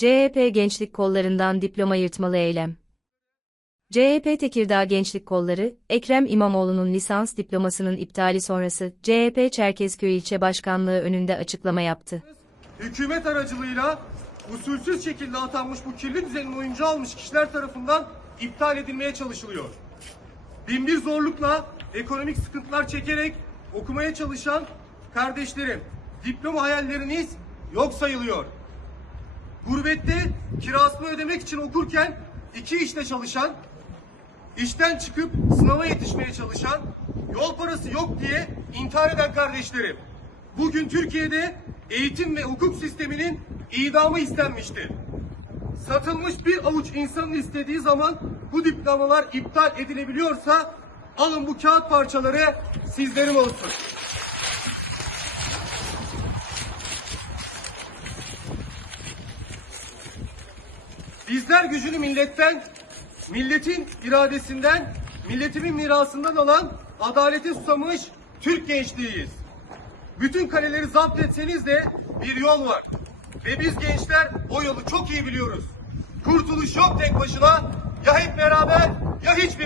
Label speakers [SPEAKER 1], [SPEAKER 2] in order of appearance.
[SPEAKER 1] CHP Gençlik Kollarından diploma yırtmalı eylem. CHP Tekirdağ Gençlik Kolları, Ekrem İmamoğlu'nun lisans diplomasının iptali sonrası CHP Çerkezköy İlçe Başkanlığı önünde açıklama yaptı.
[SPEAKER 2] hükümet aracılığıyla usulsüz şekilde atanmış bu kirli düzenin oyuncu almış kişiler tarafından iptal edilmeye çalışılıyor. Binbir zorlukla ekonomik sıkıntılar çekerek okumaya çalışan kardeşlerim, diploma hayalleriniz yok sayılıyor. Gurbette kirasını ödemek için okurken iki işte çalışan, işten çıkıp sınava yetişmeye çalışan, yol parası yok diye intihar eden kardeşlerim. Bugün Türkiye'de eğitim ve hukuk sisteminin idamı istenmiştir. Satılmış bir avuç insanın istediği zaman bu diplomalar iptal edilebiliyorsa alın bu kağıt parçaları sizlerin olsun. Bizler gücünü milletten, milletin iradesinden, milletimin mirasından alan adalete susamış Türk gençliğiyiz. Bütün kaleleri zapt etseniz de bir yol var. Ve biz gençler o yolu çok iyi biliyoruz. Kurtuluş yok tek başına, ya hep beraber ya.
[SPEAKER 3] Kurtuluş